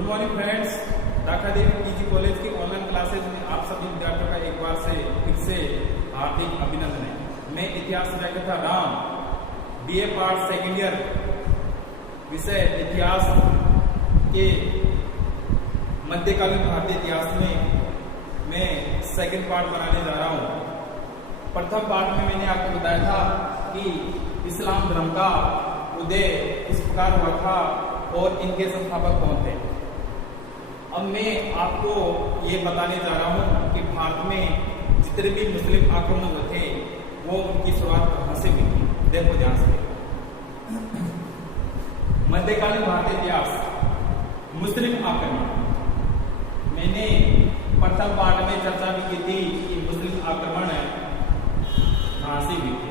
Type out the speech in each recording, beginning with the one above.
Good morning friends, Dakha देवी PG college की online classes में आप सभी विद्यार्थियों का एक बार से फिर से हार्दिक अभिनंदन है। मैं इतिहास व्याख्याता Ram, BA part second year, विषय इतिहास के मध्यकालीन भारतीय इतिहास में मैं सेकंड पार्ट बनाने जा रहा हूँ। प्रथम पार्ट में मैंने आपको बताया था कि इस्लाम धर्म का उदय किस प्रकार हुआ था और इनके संस्थापक कौन थे। अब मैं आपको ये बताने जा रहा हूँ कि भारत में जितने भी मुस्लिम आक्रमण हुए थे वो उनकी शुरुआत कहाँ से हुई थी। देखो ध्यान से, मध्यकालीन भारतीय इतिहास, मुस्लिम आक्रमण। मैंने प्रथम पार्ट में चर्चा भी की थी कि मुस्लिम आक्रमण कहाँ से हुई थी।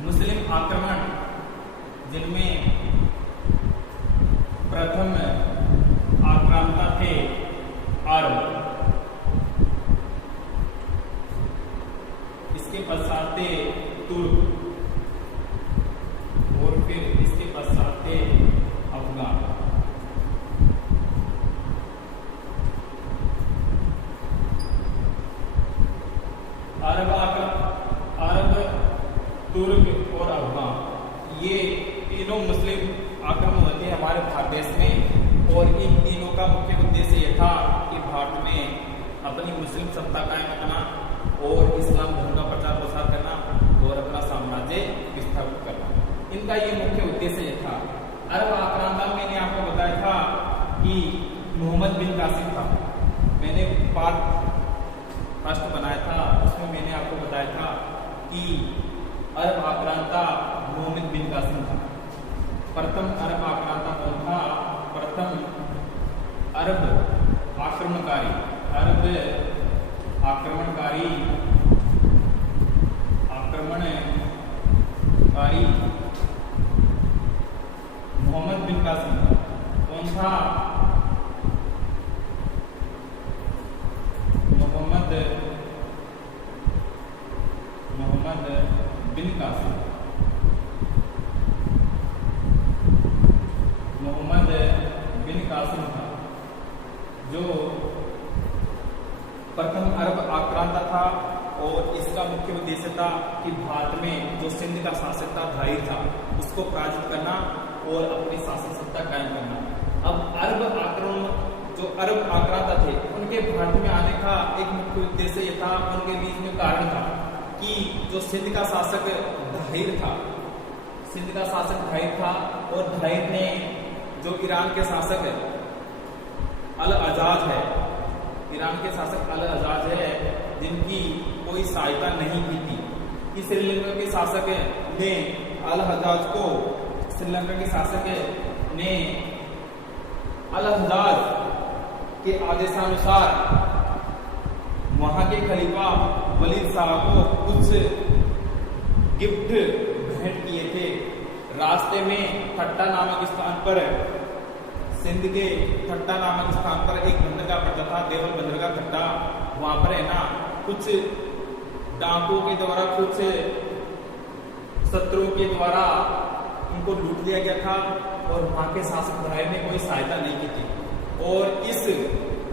मुस्लिम आक्रमण जिनमें प्रथम आक्रांता थे अरब, इसके पश्चात थे तुर्क और फिर इसके पश्चात थे अफगान। अरब, तुर्क और अफगान, ये तीनों मुस्लिम आक्रमण हुए थे हमारे भारत देश में। और इन तीनों का मुख्य उद्देश्य यह था कि भारत में अपनी मुस्लिम सत्ता कायम रखना और इस्लाम धर्म का प्रचार प्रसार करना और अपना साम्राज्य विस्तारित करना। इनका ये मुख्य उद्देश्य यह था। अरब आक्रांता में मैंने आपको बताया था कि मोहम्मद बिन कासिम था। मैंने पार्ट फर्स्ट बनाया था, उसमें मैंने आपको बताया था कि अरब आक्रांता मोहम्मद बिन कासिम था। प्रथम अरब आक्रांता कौन था? प्रथम अरब आक्रमणकारी मोहम्मद बिन कासिम था। कौन था? मोहम्मद बिन कासिम। मोहम्मद बिन कासिम था जो प्रथम अरब आक्रांता था और इसका मुख्य उद्देश्य था कि भारत में जो सिंध का शासक था, धाहिर था, उसको पराजित करना और अपनी शासन सत्ता कायम करना। अब जो अरब आक्रांता थे उनके भारत में आने का एक मुख्य उद्देश्य यह था, उनके बीच में कारण था कि जो सिंध का शासक धाहिर था और धाहिर ने जो ईरान के शासक अल अजाज है, जिनकी कोई सहायता नहीं की थी, कि श्रीलंका के शासक ने अल अजाज के आदेशानुसार वहां के खलीफा वलीद शाह को कुछ गिफ्ट भेंट किए थे। रास्ते में ठट्टा नामक स्थान पर, सिंध के ठट्टा नामक स्थान पर एक बंदर का पड़ता था, देवल बंदर का ठट्टा। वहां पर है ना, कुछ डाकुओं के द्वारा, कुछ शत्रुओं के द्वारा उनको लूट लिया गया था और वहां के शासक धाहिर ने कोई सहायता नहीं की थी। और इस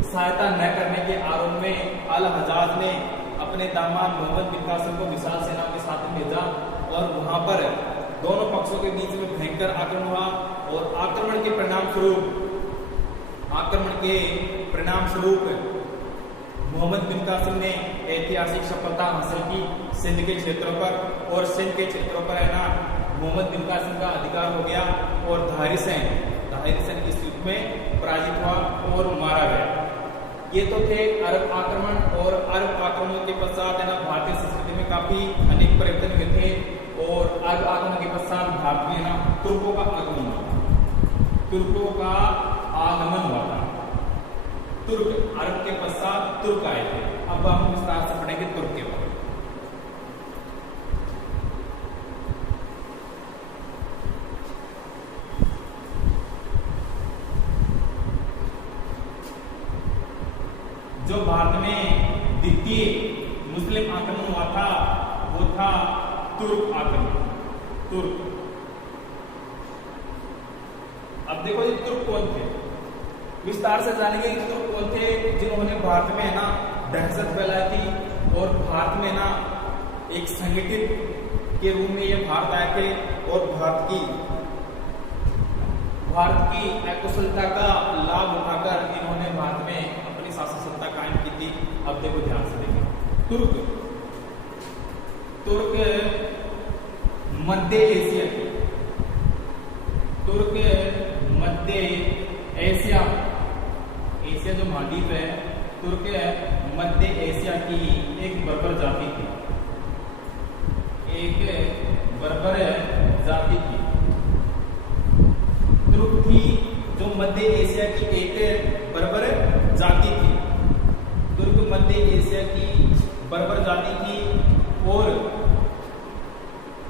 सहायता न करने के आरोप में अल हजाज ने अपने दामाद मोहम्मद बिन कासिम को विशाल सेना के साथ भेजा और वहां पर दोनों पक्षों के बीच में भयंकर आक्रमण हुआ। और आक्रमण के परिणाम स्वरूप मोहम्मद बिन कासिम ने ऐतिहासिक सफलता हासिल की सिंध के क्षेत्रों पर। और सिंध के क्षेत्रों पर है ना, मोहम्मद बिन कासिम का अधिकार हो गया और धाहिर सैन इस युद्ध में पराजित हुआ और मारा गया। ये तो थे अरब आक्रमण। और अरब आक्रमण के पश्चात है ना, भारतीय संस्कृति में काफी अनेक परिवर्तन हुए थे। और अरब आक्रमण के पश्चात भारत में ना तुर्कों का आगमन हुआ था। तुर्क, अरब के पश्चात तुर्क आए थे। अब हम विस्तार से पढ़ेंगे तुर्क के बारे में। जो भारत में द्वितीय मुस्लिम आक्रमण हुआ था वो था तुर्क आक्रमण। तुर्क। अब देखो ये तुर्क कौन थे, विस्तार से जानेंगे कि तुर्क कौन थे जिन्होंने भारत में ना दहशत फैलाई थी और भारत में ना एक संगठित के रूप में ये भारत आए थे और भारत की अकुशलता का लाभ उठाकर इन्होंने भारत में अपनी शासन सत्ता कायम की थी। अब देखो ध्यान से देखें, तुर्क मध्य एशिया, तुर्क मध्य एशिया, एशिया जो महाद्वीप है, तुर्क मध्य एशिया की एक बर्बर जाति थी, एक बर्बर जाति थी। तुर्क थी जो मध्य एशिया की एक बर्बर जाति थी। तुर्क मध्य एशिया की बर्बर जाति थी और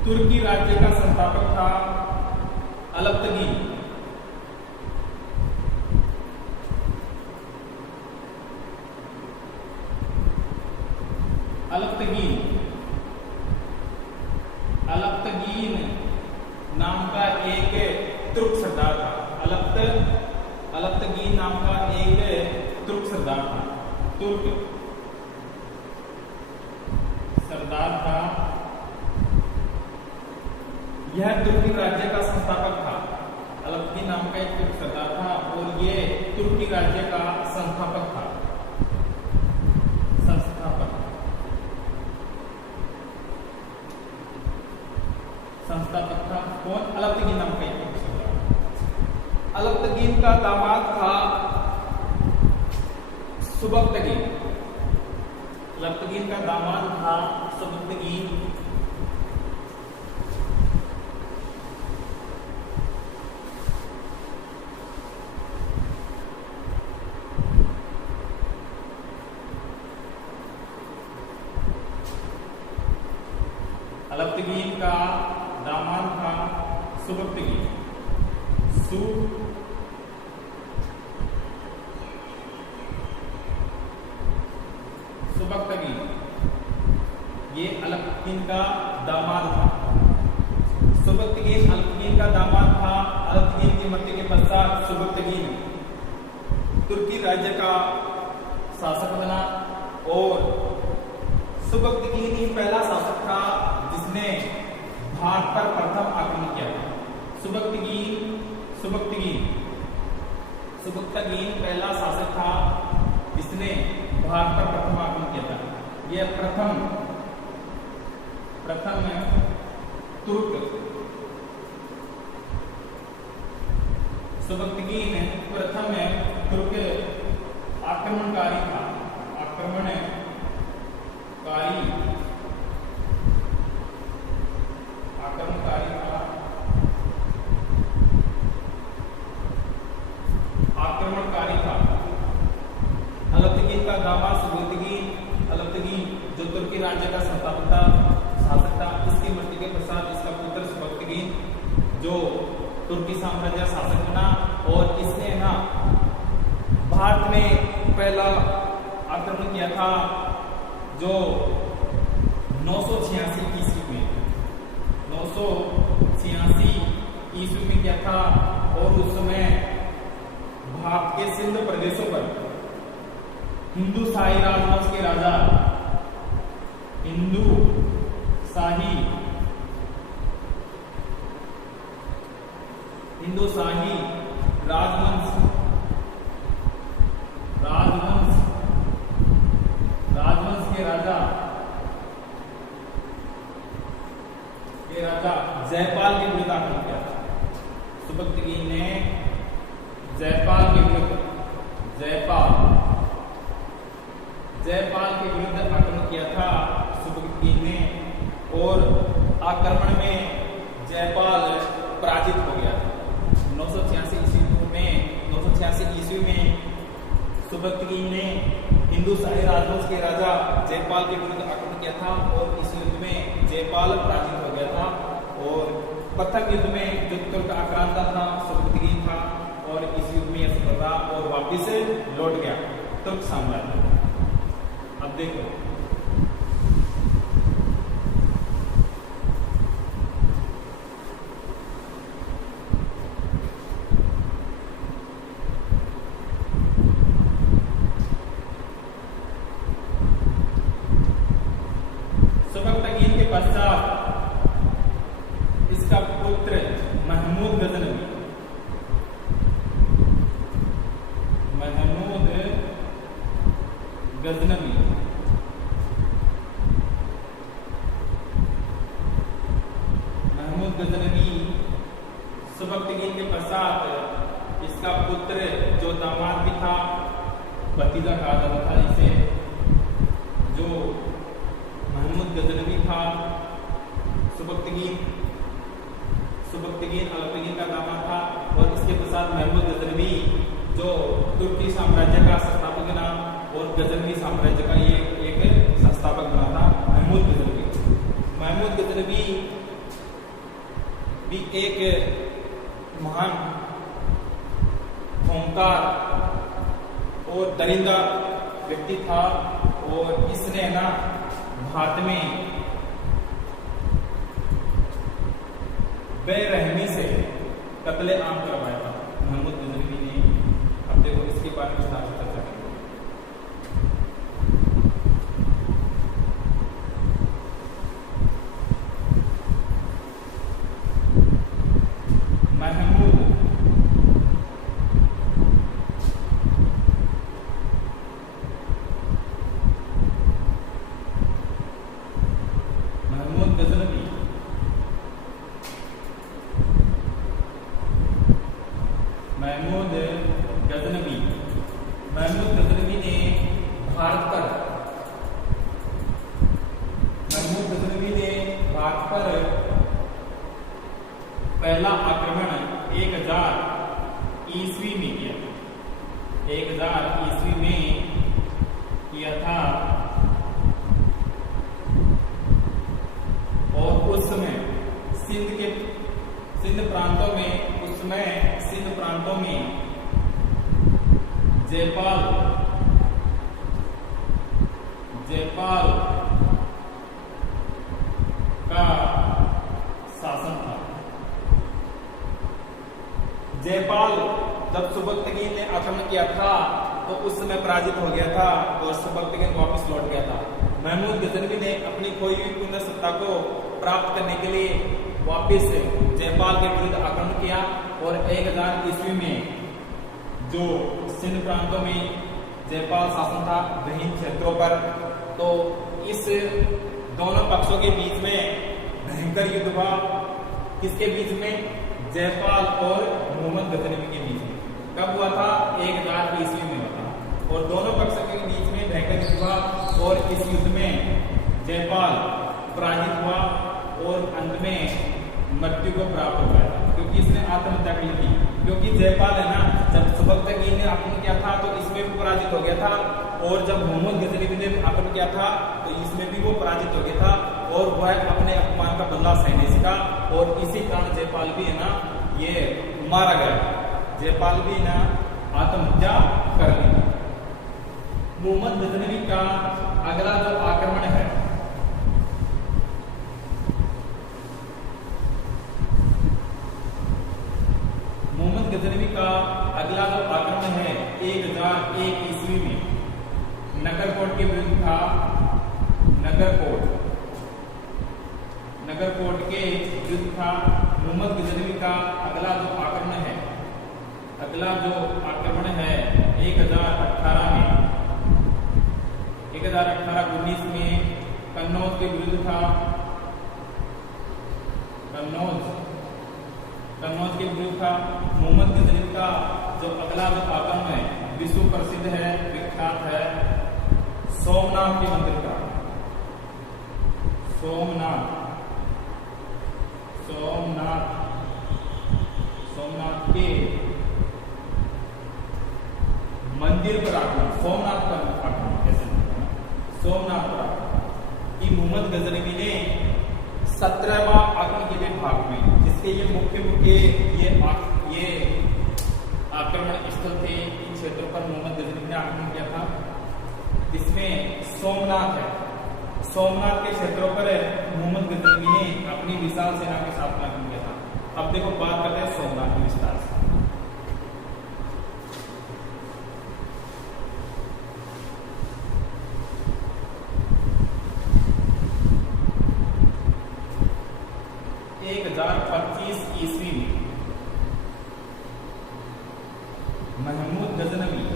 तुर्की राज्य का संस्थापक था अलप्तगीन। अलप्तगीन नाम का एक तुर्क सरदार था। अलप्तगीन नाम का एक तुर्क सरदार था, तुर्क सरदार था। यह तुर्की राज्य का संस्थापक था। अलप्तगीन नाम का एक तुर्क सरदार था और यह तुर्की राज्य का संस्थापक था। संस्थापक था कौन? अलप्तगीन नाम का एक सरदार। अलप्तगीन का दामाद था सुबक्तगीन। अलप्तगीन का दामाद था सुबक्तगीन। अलप्तगीन का दामाद था सुबक्तगीन। सुबक्तगीन ये अलप्तगीन का दामाद था। सुबक्तगीन अलप्तगीन का दामाद था। अलप्तगीन की मृत्यु के पश्चात सुबक्तगीन तुर्की राज्य का शासक बना और सुबक्तगीन ही पहला शासक था जिसने भारत पर प्रथम आक्रमण किया था। सुबक्तगीन पहला शासक था जिसने भारत पर प्रथम आक्रमण किया था। यह प्रथम तुर्क सुबक्तगीन प्रथम तुर्क आक्रमणकारी था। आक्रमणकारी था। अलप्तगीन का दामाद अलप्तगीन जो तुर्की राज्य का संस्थापक था, शासक था। इसकी मृत्यु के पश्चात इसका पुत्र सुबक्तगीन जो तुर्की साम्राज्य शासक बना और इसने ना भारत में पहला आक्रमण किया था जो 986 ईस्वी में 986 ईस्वी में किया था और उस समय भारत के सिंध प्रदेशों पर हिंदू शाही राजवंश के राजा हिंदू शाही राजवंश के राजा जयपाल के विरुद्ध आक्रमण किया था। सुबक्तगीन ने जयपाल के विरुद्ध आक्रमण किया था सुबक्तगीन ने और आक्रमण में जयपाल पराजित हो गया। 986 ईस्वी में सुबक्तगीन ने हिंदू शाही राजवंश के राजा जयपाल के विरुद्ध आक्रमण किया था और इस युद्ध में जयपाल पराजित हो गया था और प्रथम युद्ध में जो तुर्क आक्रांता था सुबक्तगीन था और इस युद्ध में यह सफल रहा और वापिस लौट गया तुर्क साम्राज्य। अब देखो, सबकतगीन के पश्चात इसका पुत्र महमूद गजनवी, महमूद गजनवी सबकतगीन के पश्चात इसका पुत्र जो दामाद भी था, भतीजा कहा जाता था इसे, जो महमूद गजनवी था, सबकतगीन अलबतगीन का दामाद था। और इसके पश्चात महमूद गजनवी जो तुर्की साम्राज्य का संस्थापक नाम और गजनवी साम्राज्य का ये एक संस्थापक बना था महमूद गजनवी। महमूद गजनवी भी एक महान ओंकार और दरिंदा व्यक्ति था और इसने ना भारत में बेरहमी से कत्ले आम करवाया था महमूद गजनवी ने। अब देखो इसके बारे में विस्तार से चर्चा करेंगे। महमूद गजनवी ने भारत पर पहला आक्रमण 1000 ईस्वी में किया। 1000 ईस्वी में किया था और उस समय सिंध प्रांतों में जयपाल का शासन था। जयपाल जब सबकतगीन ने आक्रमण किया था तो उस समय पराजित हो गया था और सबकतगीन वापस लौट गया था। महमूद गजनवी ने अपनी खोई हुई पूर्ण सत्ता को प्राप्त करने के लिए वापस जयपाल के विरुद्ध आक्रमण किया और 1000 ईस्वी में जो सिंध प्रांतों में जयपाल शासन था विभिन्न क्षेत्रों पर, तो इस दोनों पक्षों के बीच में भयंकर युद्ध हुआ। किसके बीच में? जयपाल और मोहम्मद गजनवी के बीच में। कब हुआ था? 1000 ईस्वी में हुआ था और दोनों पक्षों के बीच में भयंकर युद्ध हुआ और इस युद्ध में जयपाल पराजित हुआ और अंत में मृत्यु को प्राप्त हो गया क्योंकि इसने आत्महत्या की थी। क्योंकि जयपाल है ना, जब सबकतगीन ने आक्रमण किया था तो इसमें भी पराजित हो गया था और जब मोहम्मद गजनवी ने आक्रमण किया था तो इसमें भी वो पराजित हो गया था और वह अपने अपमान का बदला सहने सीखा और इसी कारण जयपाल भी है ना ये मारा गया। जयपाल भी ना आत्महत्या कर ली। मोहम्मद गजनवी का अगला जो आक्रमण है गजनवी का अगला जो आक्रमण है 1001 ईस्वी में नगरकोट के विरुद्ध था। नगरकोट के विरुद्ध था। मोहम्मद गजनवी का अगला जो आक्रमण है 1018-19 में कन्नौज के विरुद्ध था। कन्नौज के विरुद्ध था। मोहम्मद गजनवी का जो अगला जो आक्रमण है विश्व प्रसिद्ध है, विख्यात है, सोमनाथ के मंदिर का। सोमनाथ के मंदिर पर आक्रमण, सोमनाथ पर आक्रमण कैसे? सोमनाथ पर आक्रमण कि मोहम्मद गजनवी ने 17वां आक्रमण के लिए भाग में, जिसके ये मुख्य ये आक्रमण स्थल थे। इन क्षेत्रों पर मोहम्मद गजनवी ने आक्रमण किया था जिसमें सोमनाथ है। सोमनाथ के क्षेत्रों पर मोहम्मद गजनवी ने अपनी विशाल सेना के साथ आक्रमण किया था। अब देखो बात करते हैं सोमनाथ की विस्तार से। एक 1025 ईस्वी में महमूद गजनवी ने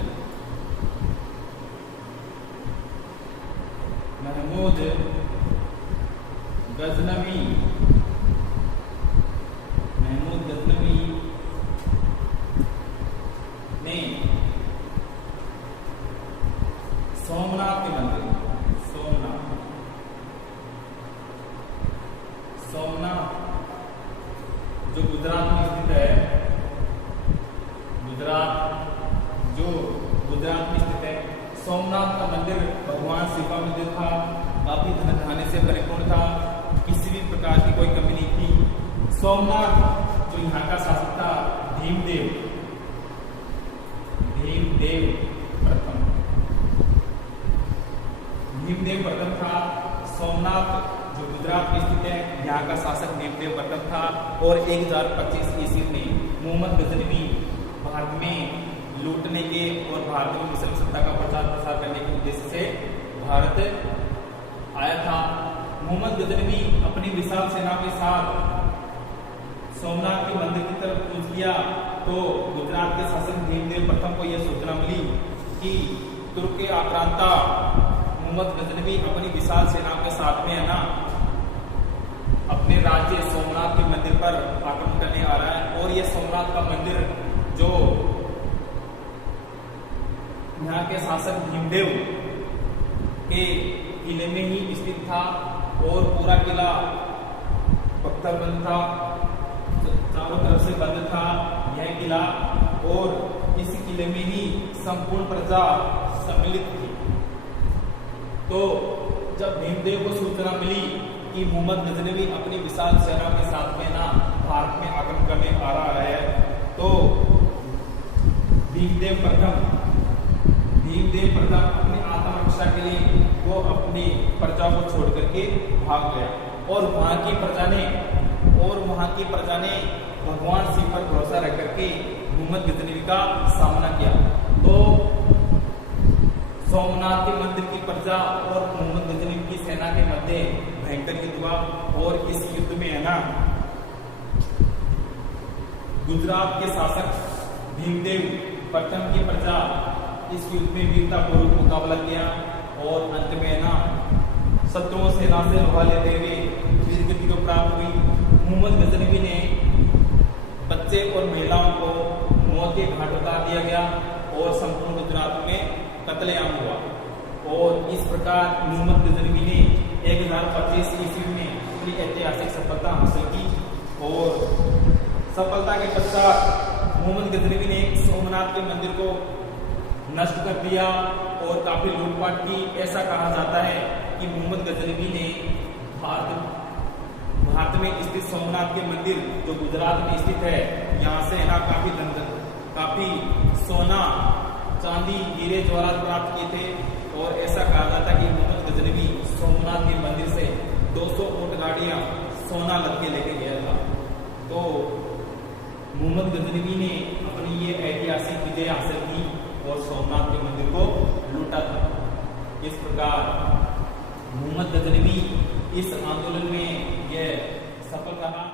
सोमनाथ के मंदिर सोमनाथ जो गुजरात में स्थित है, गुजरात में स्थित है, सोमनाथ का मंदिर भगवान शिव का मंदिर था। काफी धन धान्य से परिपूर्ण था, किसी भी प्रकार की कोई कमी नहीं थी। सोमनाथ जो यहाँ का शासक था भीमदेव प्रथम था। सोमनाथ जो गुजरात में स्थित है, यहाँ का शासक भीमदेव प्रथम था। और 1025 ईस्वी में मोहम्मद गजनवी भारत में लूटने के और भारत में मुस्लिम सत्ता का प्रचार प्रसार करने के उद्देश्य से भारत आया था। मोहम्मद गजनवी अपनी विशाल सेना के साथ सोमनाथ के मंदिर की तरफ कूच किया तो गुजरात के शासक भीमदेव प्रथम को यह सूचना मिली कि तुर्क के आक्रांता मोहम्मद गजनवी अपनी विशाल सेना के साथ में है ना अपने राज्य सोमनाथ के मंदिर पर आक्रमण करने आ रहा है। और यह सोमनाथ का मंदिर जो यहाँ के शासक भीमदेव के किले में ही स्थित था और पूरा किला बख्तरबंद था, चारों तरफ से बंद था यह किला। और इस किले में ही संपूर्ण प्रजा सम्मिलित थी। तो जब भीमदेव को सूचना मिली कि मोहम्मद गजनवी अपनी विशाल सेना के साथ में ना भारत में आक्रमण करने आ रहा है, तो भीमदेव प्रथम अपनी आत्मरक्षा के लिए वो अपनी प्रजा को छोड़ करके भाग गया। और वहां की प्रजा ने भगवान शिव पर भरोसा रख करके मोहम्मद गजनवी का सामना किया। तो सोमनाथ के मंदिर की प्रजा और मोहम्मद गजनवी की सेना के मध्य भयंकर युद्ध हुआ। और इस युद्ध में है ना गुजरात के शासक भीमदेव प्रथम की प्रजा इस युद्ध में वीरतापूर्वक मुकाबला किया और अंत में है ना शत्रुओं सेना से लोहा लेते हुए वीरगति को प्राप्त हुई। मोहम्मद गजनवी ने बच्चे और महिलाओं को मौत के घाट उतार दिया गया और संपूर्ण गुजरात में कत्लेआम हुआ। और इस प्रकार मोहम्मद गजनवी ने 1025 ईस्वी में अपनी ऐतिहासिक सफलता हासिल की। और सफलता के पश्चात मोहम्मद गजनवी ने सोमनाथ के मंदिर को नष्ट कर दिया और काफी लूटपाट की। ऐसा कहा जाता है कि मोहम्मद गजनवी ने भारत में स्थित सोमनाथ के मंदिर जो गुजरात में स्थित है यहाँ से ना काफी सोना चांदी हीरे जवाहरात प्राप्त किए थे। और ऐसा कहा जाता है कि मोहम्मद गजनवी सोमनाथ के मंदिर से 200 ऊंट गाड़ियां सोना लद के लेके गया था। तो मोहम्मद गजनवी ने अपनी ये ऐतिहासिक विजय हासिल की और सोमनाथ के मंदिर को लूटा था। इस प्रकार मोहम्मद गजनवी इस आंदोलन में यह सफल रहा।